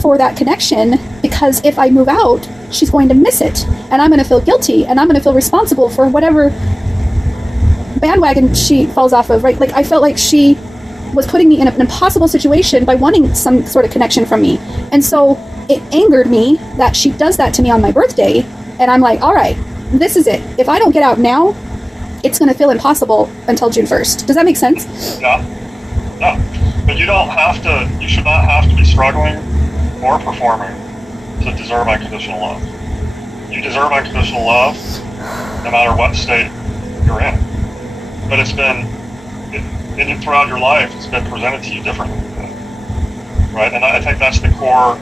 for that connection, because if I move out, she's going to miss it, and I'm going to feel guilty, and I'm going to feel responsible for whatever bandwagon she falls off of, right? Like, I felt like she was putting me in an impossible situation by wanting some sort of connection from me. And so it angered me that she does that to me on my birthday, and I'm like, all right, this is it. If I don't get out now, it's going to feel impossible until June 1st. Does that make sense? Yeah. Yeah. But you should not have to be struggling or performing to deserve unconditional love. You deserve unconditional love no matter what state you're in. But throughout your life, it's been presented to you differently. Right? And I think that's the core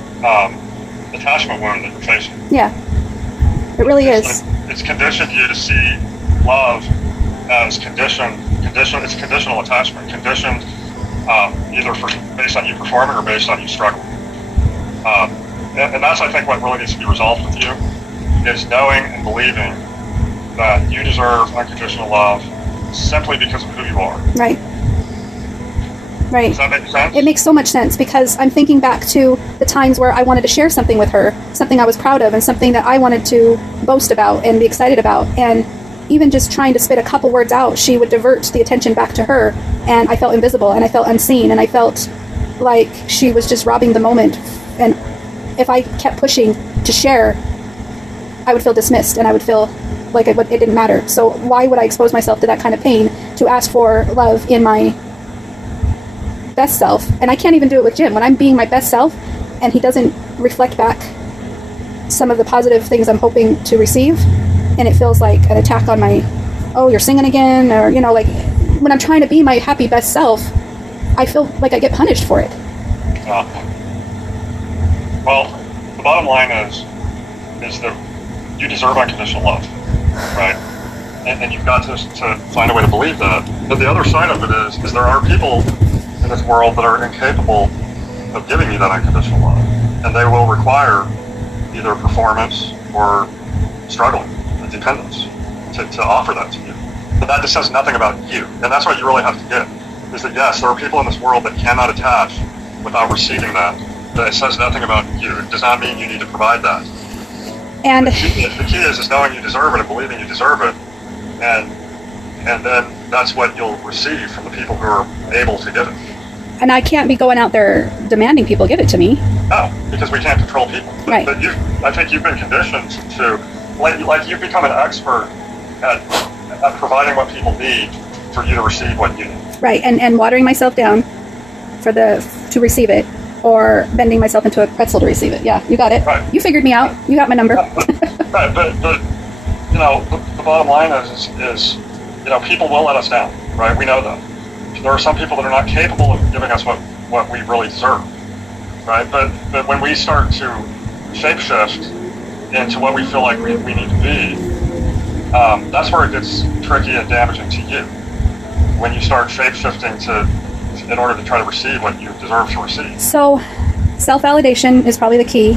attachment wound that you're facing. Yeah. It really is. It's conditioned you to see love as it's conditional attachment, conditioned either based on you performing or based on you struggling. And that's, I think, what really needs to be resolved with you, is knowing and believing that you deserve unconditional love simply because of who you are. Right. Right. Does that make sense? It makes so much sense, because I'm thinking back to the times where I wanted to share something with her, something I was proud of and something that I wanted to boast about and be excited about. And even just trying to spit a couple words out, she would divert the attention back to her, and I felt invisible and I felt unseen and I felt like she was just robbing the moment. And if I kept pushing to share, I would feel dismissed and I would feel like it didn't matter. So why would I expose myself to that kind of pain to ask for love in my best self? And I can't even do it with Jim when I'm being my best self and he doesn't reflect back some of the positive things I'm hoping to receive, and it feels like an attack on my, oh, you're singing again, or like when I'm trying to be my happy best self, I feel like I get punished for it. Well, the bottom line is that you deserve unconditional love, right? And you've got to find a way to believe that. But the other side of it is there are people in this world that are incapable of giving you that unconditional love, and they will require either performance or struggling and dependence to offer that to you. But that just says nothing about you, and that's what you really have to get, is that yes, there are people in this world that cannot attach without receiving that. But it says nothing about you. It does not mean you need to provide that. And the key is knowing you deserve it and believing you deserve it, and then that's what you'll receive from the people who are able to give it. And I can't be going out there demanding people give it to me. No, because we can't control people. Right. But I think you've been conditioned to, like you've become an expert at providing what people need for you to receive what you need. Right, and watering myself down to receive it, or bending myself into a pretzel to receive it. Yeah, you got it. Right. You figured me out. You got my number. Right, but the bottom line is people will let us down, right? We know that. There are some people that are not capable of giving us what we really deserve, right? But when we start to shapeshift into what we feel like we need to be, that's where it gets tricky and damaging to you. When you start shapeshifting in order to try to receive what you deserve to receive. So, self-validation is probably the key,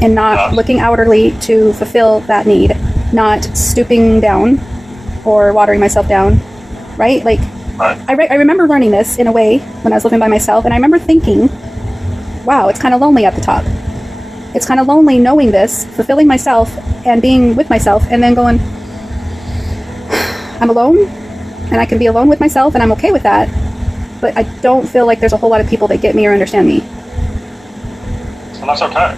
in not looking outwardly to fulfill that need, not stooping down or watering myself down, right? Like, right. I remember learning this in a way when I was living by myself, and I remember thinking, wow, it's kind of lonely at the top. It's kind of lonely knowing this, fulfilling myself and being with myself, and then going, I'm alone, and I can be alone with myself, and I'm okay with that. But I don't feel like there's a whole lot of people that get me or understand me. And that's okay.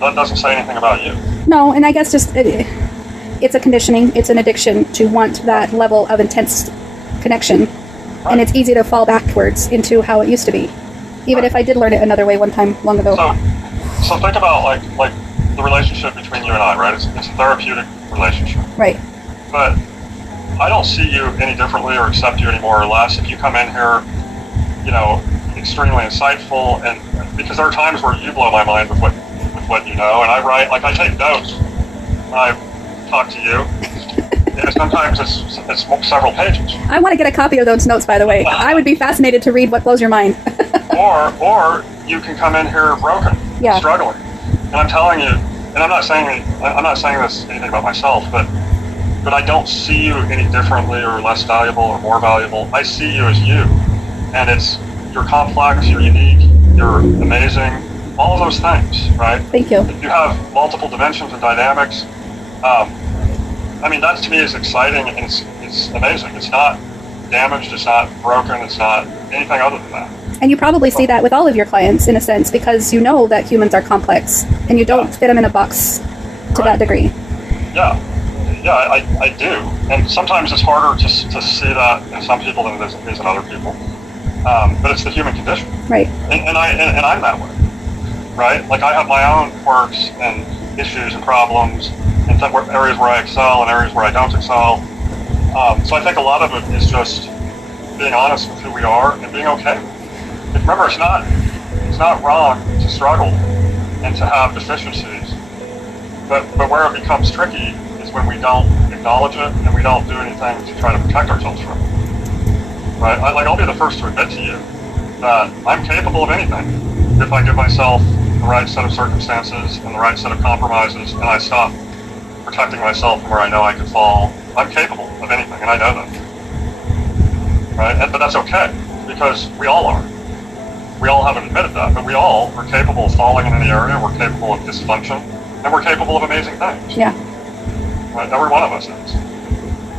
That doesn't say anything about you. No, and I guess just it's a conditioning, it's an addiction to want that level of intense connection. Right. And it's easy to fall backwards into how it used to be, even if I did learn it another way one time long ago. So think about like the relationship between you and I, right? It's a therapeutic relationship. Right. But I don't see you any differently or accept you any more or less if you come in here, extremely insightful, and because there are times where you blow my mind with what you know, and I take notes when I talk to you, and sometimes it's several pages. I want to get a copy of those notes, by the way. I would be fascinated to read what blows your mind. or you can come in here broken, struggling, and I'm telling you, and I'm not saying this anything about myself, but I don't see you any differently or less valuable or more valuable. I see you as you, and you're complex, you're unique, you're amazing, all of those things, right? Thank you. You have multiple dimensions and dynamics. That to me is exciting, and it's amazing. It's not damaged, it's not broken, it's not anything other than that. And you probably see that with all of your clients, in a sense, because you know that humans are complex, and you don't fit them in a box to that degree. Yeah, I do. And sometimes it's harder to see that in some people than it is in other people. But it's the human condition. Right. And I'm that way, right? Like I have my own quirks and issues and problems, and areas where I excel and areas where I don't excel. So I think a lot of it is just being honest with who we are and being okay. And remember, it's not wrong to struggle and to have deficiencies, but where it becomes tricky is when we don't acknowledge it and we don't do anything to try to protect ourselves from it. Right? I'll be the first to admit to you that I'm capable of anything if I give myself the right set of circumstances and the right set of compromises, and I stop protecting myself from where I know I could fall. I'm capable of anything, and I know that. Right? But that's okay, because we all are. We all haven't admitted that, but we all are capable of falling in any area, we're capable of dysfunction, and we're capable of amazing things. Yeah. Right? Every one of us is.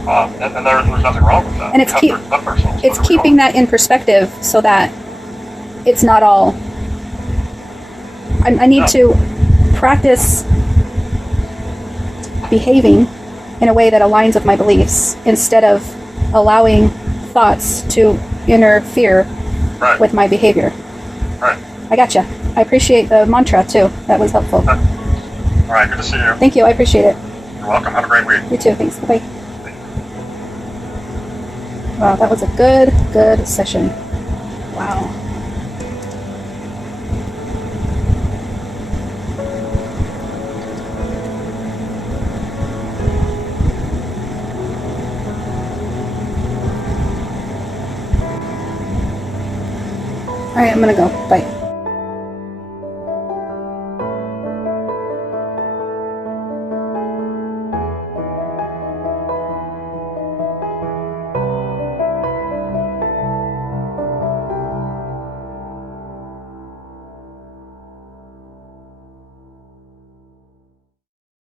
And there's nothing wrong with that. And it's keeping that in perspective so that it's not all. I need to practice behaving in a way that aligns with my beliefs instead of allowing thoughts to interfere with my behavior. Right. I gotcha. I appreciate the mantra too. That was helpful. All right. Good to see you. Thank you. I appreciate it. You're welcome. Have a great week. You too. Thanks. Bye. Wow, that was a good session. Wow. All right, I'm gonna go. Bye.